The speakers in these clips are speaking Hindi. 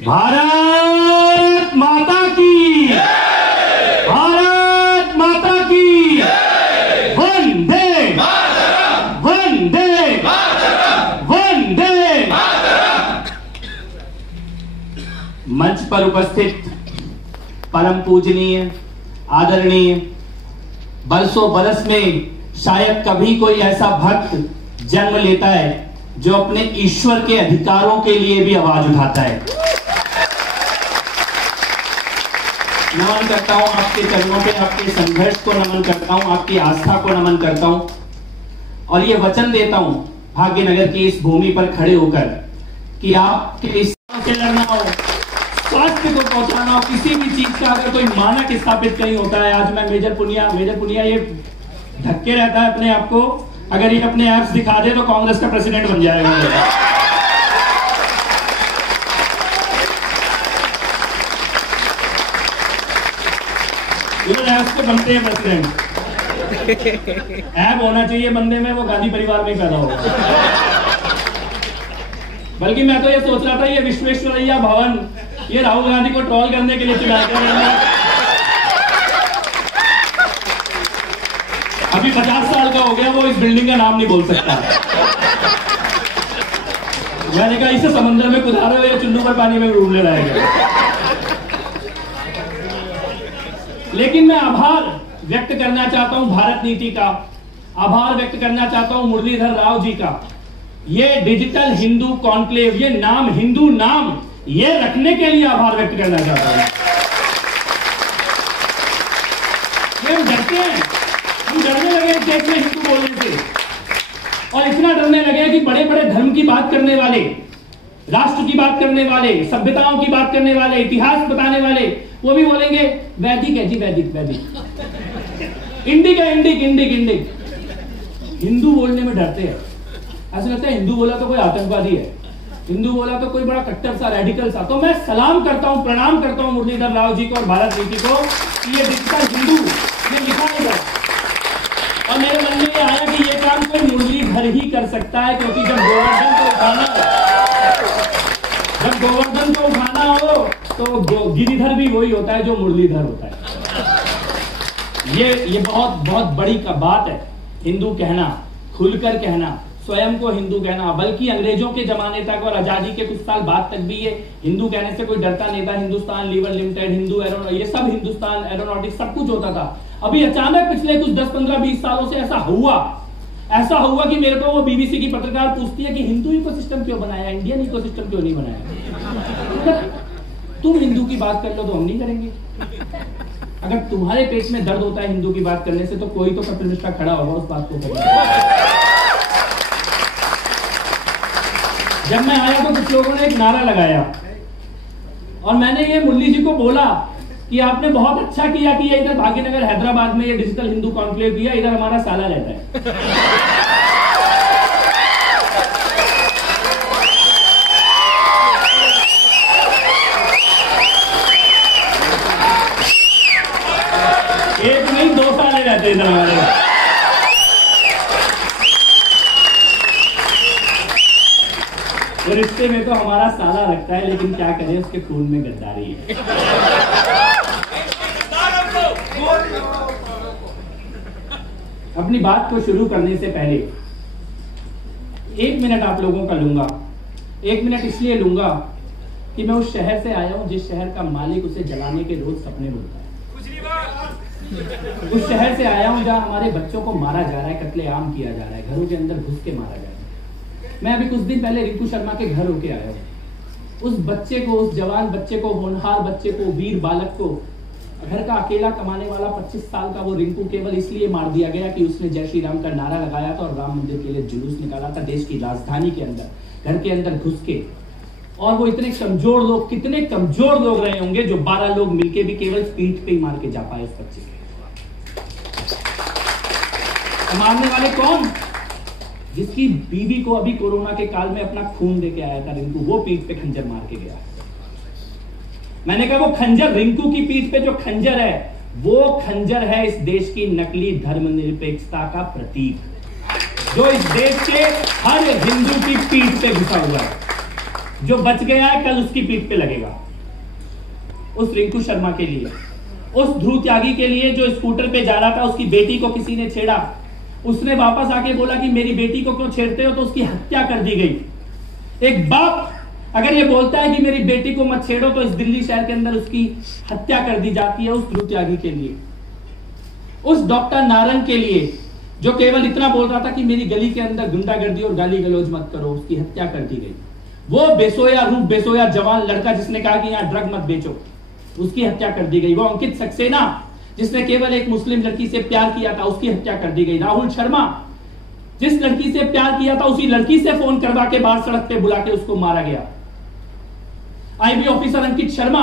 भारत माता की, भारत माता की, वंदे वंदे वंदे। मंच पर उपस्थित परम पूजनीय आदरणीय, बरसों बरस में शायद कभी कोई ऐसा भक्त जन्म लेता है जो अपने ईश्वर के अधिकारों के लिए भी आवाज उठाता है। नमन करता हूं आपके चरणों पे, आपके संघर्ष को नमन करता हूं, आपकी आस्था को नमन करता हूं और ये वचन देता हूं भाग्यनगर की इस भूमि पर खड़े होकर कि आपके इस से लड़ना हो, स्वास्थ्य को पहुंचाना हो, किसी भी चीज का अगर कोई मानक स्थापित नहीं होता है। आज मैं मेजर पुनिया ये ढक्के रहता है अपने आप को, अगर ये अपने एप्स दिखा दे तो कांग्रेस का प्रेसिडेंट बन जाएगा। एप्स पे बनते हैं प्रेसिडेंट, ऐप होना चाहिए बंदे में, वो गांधी परिवार में पैदा होगा। बल्कि मैं तो ये सोच रहा था ये विश्वेश्वरैया भवन ये राहुल गांधी को ट्रोल करने के लिए चुनाव कर रहे हैं। अभी 50 साल का हो गया, वो इस बिल्डिंग का नाम नहीं बोल सकता। मैंने कहा इसे समंदर में कुदा रहे हो या चुल्लू पर पानी में डूब ले रहेगा। लेकिन मैं आभार व्यक्त करना चाहता हूं भारत नीति का, आभार व्यक्त करना चाहता हूं मुरलीधर राव जी का। ये डिजिटल हिंदू कॉन्क्लेव, ये नाम हिंदू नाम ये रखने के लिए आभार व्यक्त करना चाहता हूं। हम डरते हैं, हम डरने लगे देश में हिंदू बोलने से, और इतना डरने लगे कि बड़े बड़े धर्म की बात करने वाले, राष्ट्र की बात करने वाले, सभ्यताओं की बात करने वाले, इतिहास बताने वाले, वो भी बोलेंगे वैदिक है जी, वैदिक वैदिक, इंडिक है, इंडिक इंडिक इंडिक। हिंदू बोलने में डरते हैं, ऐसा लगता है हिंदू बोला तो कोई आतंकवादी है, हिंदू बोला तो कोई बड़ा कट्टर सा रेडिकल सा। तो मैं सलाम करता हूं, प्रणाम करता हूं मुरलीधर राव जी को और भारत नीति को कि ये डिजिटल हिंदू ये लिखा नहीं गया। और मेरे मन में ये आया कि ये काम कोई मुरलीधर ही कर सकता है, क्योंकि जब गोवर्धन को उठाना हो तो गिरिधर भी वही होता है जो मुरलीधर होता है। ये बहुत बड़ी का बात है, हिंदू कहना, खुलकर कहना, स्वयं को हिंदू कहना। बल्कि अंग्रेजों के जमाने तक और आजादी के कुछ साल बाद तक भी ये हिंदू कहने से कोई डरता नहीं था। हिंदुस्तान लीवर लिमिटेड, हिंदू ये सब हिंदुस्तान एरोनॉटिक्स सब कुछ होता था। अभी अचानक पिछले कुछ 10, 15, 20 सालों से ऐसा हुआ कि मेरे को वो बीबीसी की पत्रकार पूछती है कि हिंदू इकोसिस्टम क्यों बनाया, इंडियन इकोसिस्टम क्यों नहीं बनाया। तुम हिंदू की बात कर लो तो हम नहीं करेंगे। अगर तुम्हारे पेट में दर्द होता है हिंदू की बात करने से तो कोई तो प्रतिष्ठा खड़ा होगा उस बात को करने। जब मैं आया तो कुछ लोगों ने एक नारा लगाया और मैंने ये मुरली जी को बोला कि आपने बहुत अच्छा किया कि ये इधर भाग्यनगर हैदराबाद में ये डिजिटल हिंदू कॉन्क्लेव किया, इधर हमारा साला रहता है। एक नहीं 2 साले रहते हैं इधर हमारे। तो रिश्ते में तो हमारा साला रखता है, लेकिन क्या करें उसके खून में गद्दारी है। अपनी बात को शुरू करने से पहले 1 मिनट आप लोगों का लूंगा। 1 मिनट इसलिए लूंगा कि मैं उस शहर से आया हूं जिस शहर का मालिक उसे जलाने के रोज सपने बुनता है। उस शहर से आया हूं जहां हमारे बच्चों को मारा जा रहा है, कत्लेआम किया जा रहा है, घरों के अंदर घुस के मारा जा रहा है। मैं अभी कुछ दिन पहले रिंकू शर्मा के घर होके आया हूं। उस बच्चे को, उस जवान बच्चे को, होनहार बच्चे को, वीर बालक को, घर का अकेला कमाने वाला 25 साल का वो रिंकू केवल इसलिए मार दिया गया कि उसने जय श्री राम का नारा लगाया था और राम मंदिर के लिए जुलूस निकाला था देश की राजधानी के अंदर, घर के अंदर घुस के। और वो इतने कमजोर लोग, कितने कमजोर लोग रहे होंगे जो 12 लोग मिलके भी केवल पीठ पे ही मार के जा पाए इस बच्चे के। मारने वाले कौन? जिसकी बीवी को अभी कोरोना के काल में अपना खून देके आया था रिंकू, वो पीठ पे खंजर मार के गया। मैंने कहा वो खंजर, रिंकू की पीठ पे जो खंजर है वो खंजर है इस देश की नकली धर्मनिरपेक्षता का प्रतीक, जो इस देश के हर हिंदू की पीठ पे घुसा हुआ है। जो बच गया है कल उसकी पीठ पे लगेगा। उस रिंकू शर्मा के लिए, उस ध्रुव त्यागी के लिए जो स्कूटर पे जा रहा था, उसकी बेटी को किसी ने छेड़ा, उसने वापस आके बोला कि मेरी बेटी को क्यों छेड़ते हो, तो उसकी हत्या कर दी गई। एक बाप अगर ये बोलता है कि मेरी बेटी को मत छेड़ो, तो इस दिल्ली शहर के अंदर उसकी हत्या कर दी जाती है। उस ध्रुव त्यागी के लिए, उस डॉक्टर नारंग के लिए जो केवल इतना बोल रहा था कि मेरी गली के अंदर गुंडागर्दी और गाली गलौज मत करो, उसकी हत्या कर दी गई। वो बेसोया रूप बेसोया जवान लड़का जिसने कहा कि यहां ड्रग मत बेचो, उसकी हत्या कर दी गई। वो अंकित सक्सेना जिसने केवल एक मुस्लिम लड़की से प्यार किया था, उसकी हत्या कर दी गई। राहुल शर्मा जिस लड़की से प्यार किया था, उसी लड़की से फोन करवा के बाहर सड़क पे बुला के उसको मारा गया। IB officer Ankit Sharma,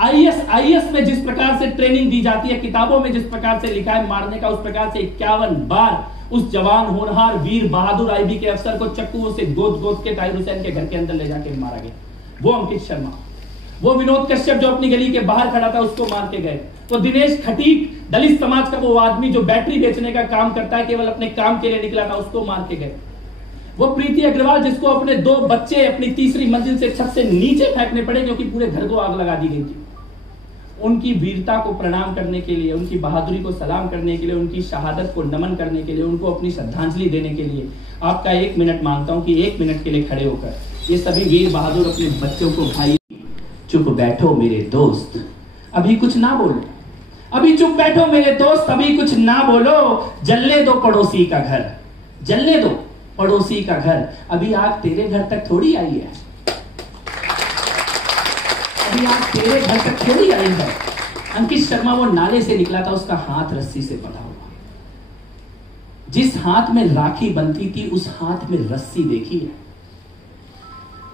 IAS में जिस प्रकार से ट्रेनिंग दी जाती है, किताबों में जिस प्रकार से लिखा है मारने का, उस प्रकार से 51 बार उस जवान होनहार वीर बहादुर आईबी के अफसर को चक्कुओं से गोद के ताहिर हुसैन के घर के अंदर ले जाके मारा गया। वो अंकित शर्मा। वो विनोद कश्यप जो अपनी गली के बाहर खड़ा था, उसको मार के गए। वो दिनेश खटीक, दलित समाज का वो आदमी जो बैटरी बेचने का काम करता है, केवल अपने काम के लिए निकला था, उसको मार के गए। वो प्रीति अग्रवाल जिसको अपने 2 बच्चे अपनी तीसरी मंजिल से छत से नीचे फेंकने पड़े क्योंकि पूरे घर को आग लगा दी गई थी। उनकी वीरता को प्रणाम करने के लिए, उनकी बहादुरी को सलाम करने के लिए, उनकी शहादत को नमन करने के लिए, उनको अपनी श्रद्धांजलि देने के लिए आपका 1 मिनट मांगता हूं कि 1 मिनट के लिए खड़े होकर ये सभी वीर बहादुर अपने बच्चों को, भाई चुप बैठो मेरे दोस्त, अभी कुछ ना बोलो, अभी चुप बैठो मेरे दोस्त, अभी कुछ ना बोलो, जलने दो पड़ोसी का घर, जलने दो पड़ोसी का घर, अभी आग तेरे घर तक थोड़ी आई है, अभी आग तेरे घर तक थोड़ी आई है। अंकित शर्मा वो नाले से निकला था, उसका हाथ रस्सी से बंधा हुआ। जिस हाथ में राखी बंधती थी, उस हाथ में रस्सी देखी है।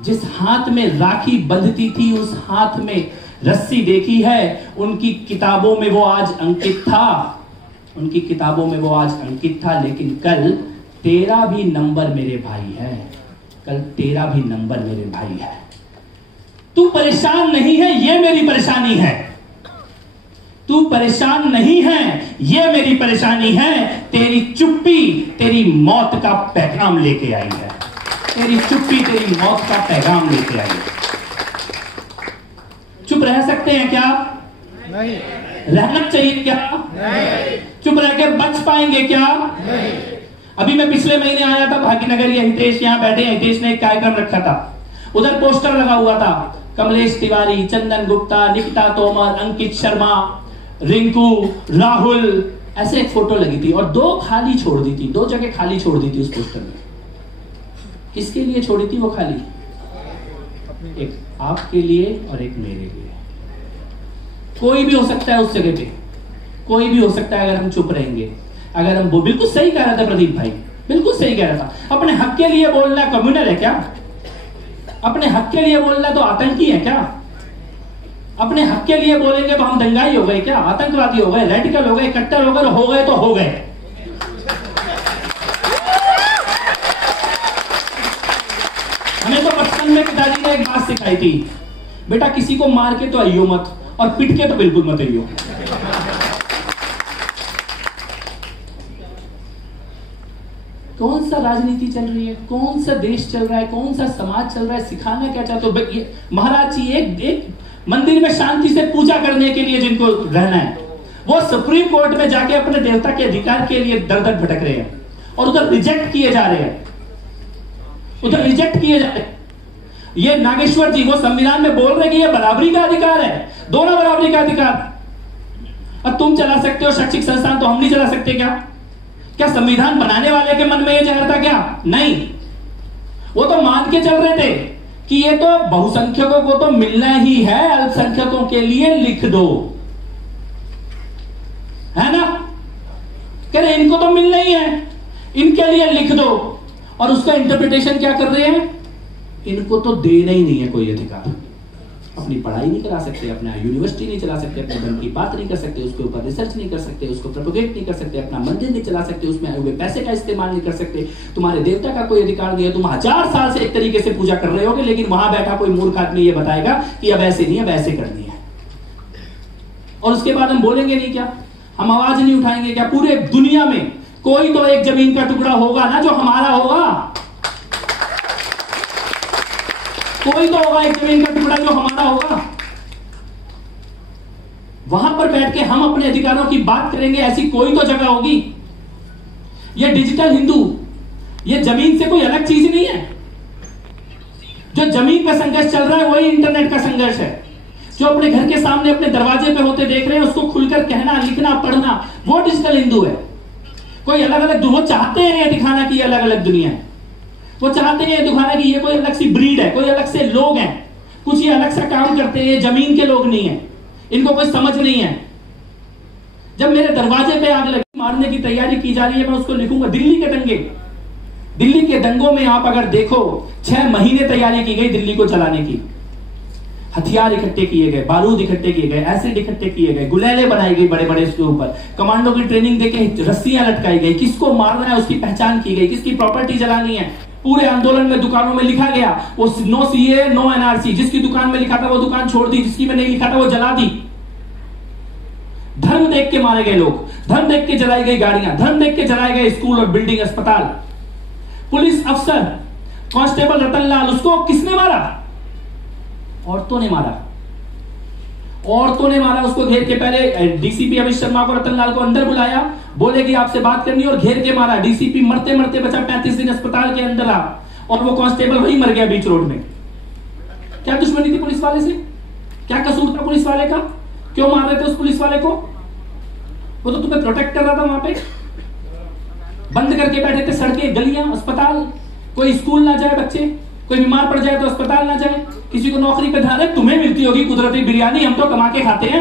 जिस हाथ में राखी बंधती थी, उस हाथ में रस्सी देखी है। उनकी किताबों में वो आज अंकित था, उनकी किताबों में वो आज अंकित था। लेकिन कल तेरा भी नंबर मेरे भाई है, कल तेरा भी नंबर मेरे भाई है। तू परेशान नहीं है, ये मेरी परेशानी है। तू परेशान नहीं है, ये मेरी परेशानी है। तेरी चुप्पी तेरी मौत का पैगाम लेके आई है, तेरी चुप्पी तेरी मौत का पैगाम लेके आई है। चुप रह सकते हैं क्या? नहीं। रहना चाहिए क्या? नहीं। चुप रह के बच पाएंगे क्या? नहीं। अभी मैं पिछले महीने आया था भाग्यनगर, ये हितेश यहां बैठे, हितेश ने एक कार्यक्रम रखा था, उधर पोस्टर लगा हुआ था, कमलेश तिवारी, चंदन गुप्ता, निकिता तोमर, अंकित शर्मा, रिंकू, राहुल, ऐसे एक फोटो लगी थी और 2 खाली छोड़ दी थी, 2 जगह खाली छोड़ दी थी उस पोस्टर में। किसके लिए छोड़ी थी वो खाली? एक आपके लिए और एक मेरे लिए। कोई भी हो सकता है उस जगह पे, कोई भी हो सकता है अगर हम चुप रहेंगे। अगर हम, वो बिल्कुल सही कह रहा था प्रदीप भाई, बिल्कुल सही कह रहा था। अपने हक के लिए बोलना कम्युनल है क्या? अपने हक के लिए बोलना तो आतंकी है क्या? अपने हक के लिए बोलेंगे तो हम दंगाई हो गए क्या? आतंकवादी हो गए, रेडिकल हो गए, कट्टर हो गए तो हो गए। हमें तो बचपन में पिताजी ने एक बात सिखाई थी, बेटा किसी को मार के तो आइयो मत, और पिट के तो बिल्कुल मत आइयो। कौन सा राजनीति चल रही है, कौन सा देश चल रहा है, कौन सा समाज चल रहा है, सिखाना क्या चाहते हो? महाराज जी एक मंदिर में शांति से पूजा करने के लिए जिनको रहना है, वो सुप्रीम कोर्ट में जाके अपने देवता के अधिकार के लिए दर दर भटक रहे हैं और उधर रिजेक्ट किए जा रहे हैं, उधर रिजेक्ट किए जा रहे हैं। ये नागेश्वर जी वो संविधान में बोल रहे कि ये बराबरी का अधिकार है, दोनों बराबरी का अधिकार। अब तुम चला सकते हो शैक्षिक संस्थान, तो हम नहीं चला सकते क्या? क्या संविधान बनाने वाले के मन में यह जहर था क्या? नहीं, वो तो मान के चल रहे थे कि ये तो बहुसंख्यकों को तो मिलना ही है, अल्पसंख्यकों के लिए लिख दो, है ना? कह रहे इनको तो मिलना ही है, इनके लिए लिख दो। और उसका इंटरप्रिटेशन क्या कर रहे हैं? इनको तो देना ही नहीं है कोई अधिकार। अपनी पढ़ाई नहीं करा सकते, अपना यूनिवर्सिटी नहीं चला सकते, अपने धन की बात नहीं कर सकते, उसके ऊपर रिसर्च नहीं कर सकते, उसको प्रोपोगेट नहीं कर सकते, अपना मंदिर नहीं चला सकते, उसमें आए हुए पैसे का इस्तेमाल नहीं कर सकते। तुम्हारे देवता का कोई अधिकार नहीं है। तुम 1000 साल से एक तरीके से पूजा कर रहे होगे, लेकिन वहां बैठा कोई मूर्ख आदमी ये बताएगा कि अब ऐसे नहीं, अब ऐसे करनी है। और उसके बाद हम बोलेंगे नहीं क्या? हम आवाज नहीं उठाएंगे क्या? पूरे दुनिया में कोई तो एक जमीन का टुकड़ा होगा ना जो हमारा होगा, कोई तो होगा एक जमीन का टुकड़ा जो हमारा होगा। वहां पर बैठ के हम अपने अधिकारों की बात करेंगे, ऐसी कोई तो जगह होगी। ये डिजिटल हिंदू, ये जमीन से कोई अलग चीज नहीं है। जो जमीन का संघर्ष चल रहा है वही इंटरनेट का संघर्ष है। जो अपने घर के सामने अपने दरवाजे पे होते देख रहे हैं, उसको खुलकर कहना, लिखना, पढ़ना, वो डिजिटल हिंदू है। कोई अलग अलग, वो चाहते हैं ये दिखाना कि अलग अलग दुनिया है। वो चाहते हैं ये दिखाना कि ये कोई अलग सी ब्रीड है, कोई अलग से लोग हैं, कुछ ये अलग सा काम करते हैं, ये जमीन के लोग नहीं है, इनको कोई समझ नहीं है। जब मेरे दरवाजे पे आग लगी, मारने की तैयारी की जा रही है, मैं उसको लिखूंगा दिल्ली के दंगे। दिल्ली के दंगों में आप अगर देखो 6 महीने तैयारी की गई दिल्ली को चलाने की। हथियार इकट्ठे किए गए, बारूद इकट्ठे किए गए, एसिड इकट्ठे किए गए, गुलेले बनाई गई बड़े बड़े इसके ऊपर, कमांडो की ट्रेनिंग देके रस्सियां लटकाई गई, किसको मारना है उसकी पहचान की गई, किसकी प्रॉपर्टी जलानी है। पूरे आंदोलन में दुकानों में लिखा गया वो नो सीए नो एनआरसी, जिसकी दुकान में लिखा था वो दुकान छोड़ दी, जिसकी में नहीं लिखा था वो जला दी। धर्म देख के मारे गए लोग, धर्म देख के जलाई गई गाड़ियां, धर्म देख के जलाए गए स्कूल और बिल्डिंग, अस्पताल। पुलिस अफसर कांस्टेबल रतनलाल, उसको किसने मारा? औरतों ने मारा, औरतों ने मारा उसको। घेर के पहले डीसीपी अमित शर्मा को, रतनलाल को अंदर बुलाया, बोले कि आपसे बात करनी, और घेर के मारा। डीसीपी मरते मरते बचा, 35 दिन अस्पताल के अंदर रहा, और वो कांस्टेबल वही मर गया बीच रोड में। क्या दुश्मनी थी पुलिस वाले से? क्या कसूर था पुलिस वाले का? क्यों मार रहे थे उस पुलिस वाले को? वो तो तुम्हें प्रोटेक्ट कर रहा था। वहां पे बंद करके बैठे थे सड़कें, गलियां, अस्पताल, कोई स्कूल ना जाए, बच्चे कोई बीमार पड़ जाए तो अस्पताल ना जाए, किसी को नौकरी पे ध्यान है। तुम्हें मिलती होगी कुदरती बिरयानी, हम तो कमा के खाते हैं।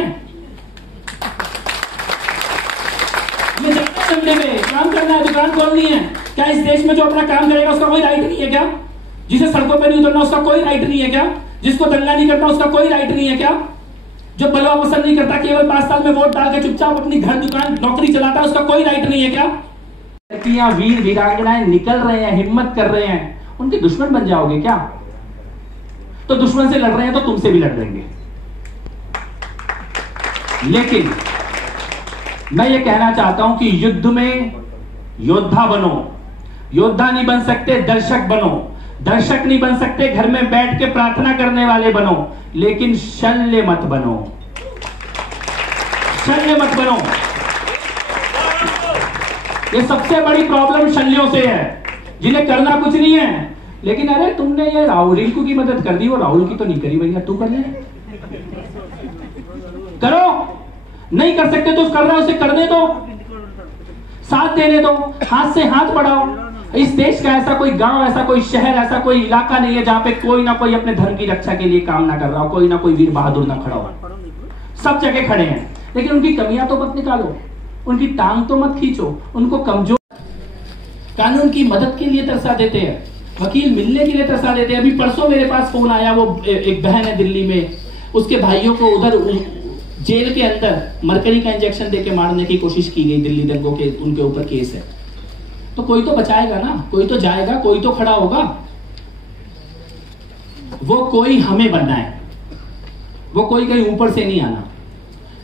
हमें जाना में काम करना है, दुकान खोलनी है। क्या इस देश में जो अपना काम करेगा उसका कोई राइट नहीं है क्या? जिसे सड़कों पे नहीं उतरना उसका कोई राइट नहीं है क्या? जिसको दंगा नहीं करना उसका कोई राइट नहीं है क्या? जो बलवा पसंद नहीं करता, केवल 5 साल में वोट डाल के चुपचाप अपनी घर, दुकान, नौकरी चलाता है, उसका कोई राइट नहीं है क्या? लड़कियां, वीर वीरांगनाएं निकल रहे हैं, हिम्मत कर रहे हैं, उनके दुश्मन बन जाओगे क्या? तो दुश्मन से लड़ रहे हैं तो तुमसे भी लड़ लेंगे। लेकिन मैं ये कहना चाहता हूं कि युद्ध में योद्धा बनो। योद्धा नहीं बन सकते, दर्शक बनो। दर्शक नहीं बन सकते, घर में बैठ के प्रार्थना करने वाले बनो। लेकिन शल्य मत बनो, शल्य मत बनो। ये सबसे बड़ी प्रॉब्लम शल्यों से है, जिन्हें करना कुछ नहीं है। लेकिन अरे तुमने ये राहुल रिंकू की मदद कर दी, वो राहुल की तो नहीं करी भैया, तू कर ले। करो, नहीं कर सकते तो कर रहा है उसे करने दो, साथ देने दो, हाथ से हाथ बढ़ाओ। इस देश का ऐसा कोई गांव, ऐसा कोई शहर, ऐसा कोई इलाका नहीं है जहां पे कोई ना कोई अपने धर्म की रक्षा के लिए काम ना कर रहा हो, कोई ना कोई वीर बहादुर ना खड़ा हो। सब जगह खड़े हैं, लेकिन उनकी कमियां तो मत निकालो, उनकी टांग तो मत खींचो, उनको कमजोर। कानून की मदद के लिए तरसा देते हैं, वकील मिलने के लिए तरसा देते हैं। अभी परसों मेरे पास फोन आया, वो एक बहन है दिल्ली में, उसके भाइयों को उधर जेल के अंदर मरकरी का इंजेक्शन देके मारने की कोशिश की गई, दिल्ली दंगों के उनके ऊपर केस है। तो कोई तो बचाएगा ना, कोई तो जाएगा, कोई तो खड़ा होगा। वो कोई हमें बनना है, वो कोई कहीं ऊपर से नहीं आना।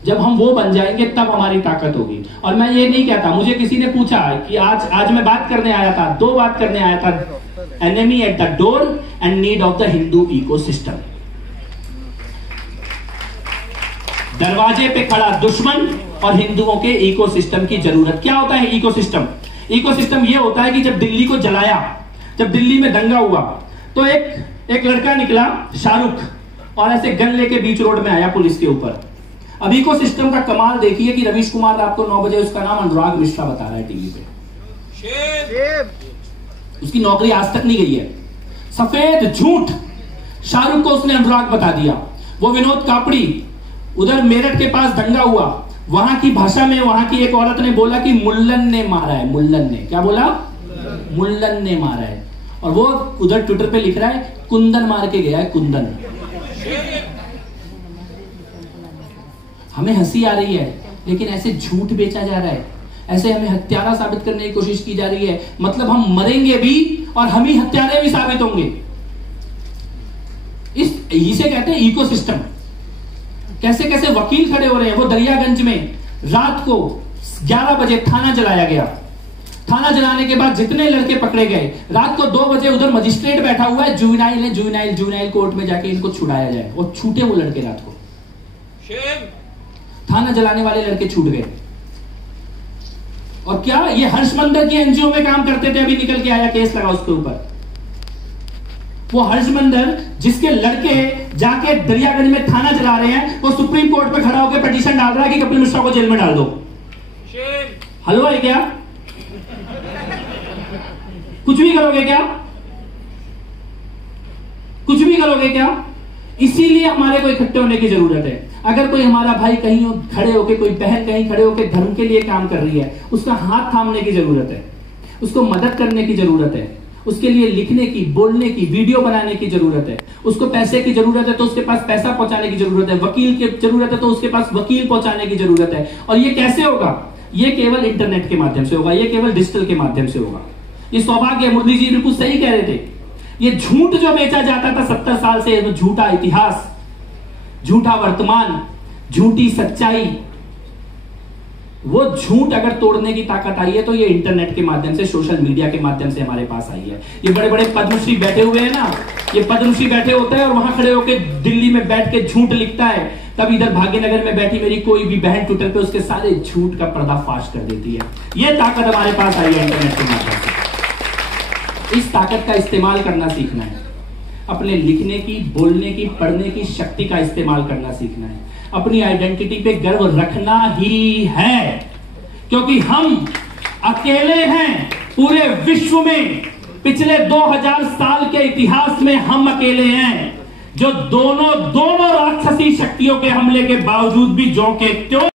जब हम वो बन जाएंगे तब हमारी ताकत होगी। और मैं ये नहीं कहता, मुझे किसी ने पूछा कि आज मैं बात करने आया था, 2 बात करने आया था, enemy at the door and need of the Hindu ecosystem. दरवाजे पे खड़ा दुश्मन और हिंदुओं के इकोसिस्टम की जरूरत। क्या होता है इकोसिस्टम? इकोसिस्टम ये होता है कि जब दिल्ली को जलाया, जब दिल्ली में दंगा हुआ, तो एक लड़का निकला, शाहरुख, और ऐसे गन लेके बीच रोड में आया पुलिस के ऊपर। अब इकोसिस्टम का कमाल देखिए कि रवीश कुमार रात को 9 बजे, उसका नाम अनुराग मिश्रा बता रहा है टीवी पे, उसकी नौकरी आज तक नहीं गई है। सफेद झूठ, शाहरुख को उसने अनुराग बता दिया। वो विनोद कापड़ी, उधर मेरठ के पास दंगा हुआ, वहां की भाषा में वहां की एक औरत ने बोला कि मुल्लन ने मारा है। मुल्लन ने क्या बोला? मुल्लन ने मारा है। और वो उधर ट्विटर पे लिख रहा है कुंदन मार के गया है, कुंदन। हमें हंसी आ रही है, लेकिन ऐसे झूठ बेचा जा रहा है, ऐसे हमें हत्यारा साबित करने की कोशिश की जा रही है। मतलब हम मरेंगे भी और हम ही हत्यारे भी साबित होंगे। इसे कहते हैं इकोसिस्टम। कैसे कैसे वकील खड़े हो रहे हैं। वो दरियागंज में रात को 11 बजे थाना जलाया गया, थाना जलाने के बाद जितने लड़के पकड़े गए, रात को 2 बजे उधर मजिस्ट्रेट बैठा हुआ है, जुवेनाइल कोर्ट में जाके इनको छुड़ाया जाए, और छूटे वो लड़के रात को। थाना जलाने वाले लड़के छूट गए। और क्या ये हर्षमंदर की एनजीओ में काम करते थे, अभी निकल के आया, केस लगा उसके ऊपर। वो हर्षमंदर जिसके लड़के जाके दरियागंज में थाना जला रहे हैं, वो सुप्रीम कोर्ट में खड़ा होकर पिटीशन डाल रहा है कि कपिल मिश्रा को जेल में डाल दो। हलवा है क्या? कुछ भी करोगे क्या? कुछ भी करोगे क्या? इसीलिए हमारे को इकट्ठे होने की जरूरत है। अगर कोई हमारा भाई कहीं खड़े होके, कोई बहन कहीं खड़े होके धर्म के लिए काम कर रही है, उसका हाथ थामने की जरूरत है, उसको मदद करने की जरूरत है, उसके लिए लिखने की, बोलने की, वीडियो बनाने की जरूरत है। उसको पैसे की जरूरत है तो उसके पास पैसा पहुंचाने की जरूरत है, वकील की जरूरत है तो उसके पास वकील पहुंचाने की जरूरत है। और ये कैसे होगा? ये केवल इंटरनेट के माध्यम से होगा, ये केवल डिजिटल के माध्यम से होगा। ये सौभाग्य, मुरली जी बिल्कुल सही कह रहे थे। ये झूठ जो बेचा जाता था 70 साल से, झूठा इतिहास, झूठा वर्तमान, झूठी सच्चाई, वो झूठ अगर तोड़ने की ताकत आई है तो ये इंटरनेट के माध्यम से, सोशल मीडिया के माध्यम से हमारे पास आई है। ये बड़े बड़े पद्मश्री बैठे हुए हैं ना, ये पद्मश्री बैठे होते हैं और वहां खड़े होकर दिल्ली में बैठ के झूठ लिखता है, तब इधर भाग्यनगर में बैठी मेरी कोई भी बहन ट्विटर पे उसके सारे झूठ का पर्दाफाश कर देती है। ये ताकत हमारे पास आई है इंटरनेट के माध्यम से। इस ताकत का इस्तेमाल करना सीखना है, अपने लिखने की, बोलने की, पढ़ने की शक्ति का इस्तेमाल करना सीखना है, अपनी आइडेंटिटी पे गर्व रखना ही है, क्योंकि हम अकेले हैं पूरे विश्व में। पिछले 2000 साल के इतिहास में हम अकेले हैं जो दोनों राक्षसी शक्तियों के हमले के बावजूद भी जो के त्यों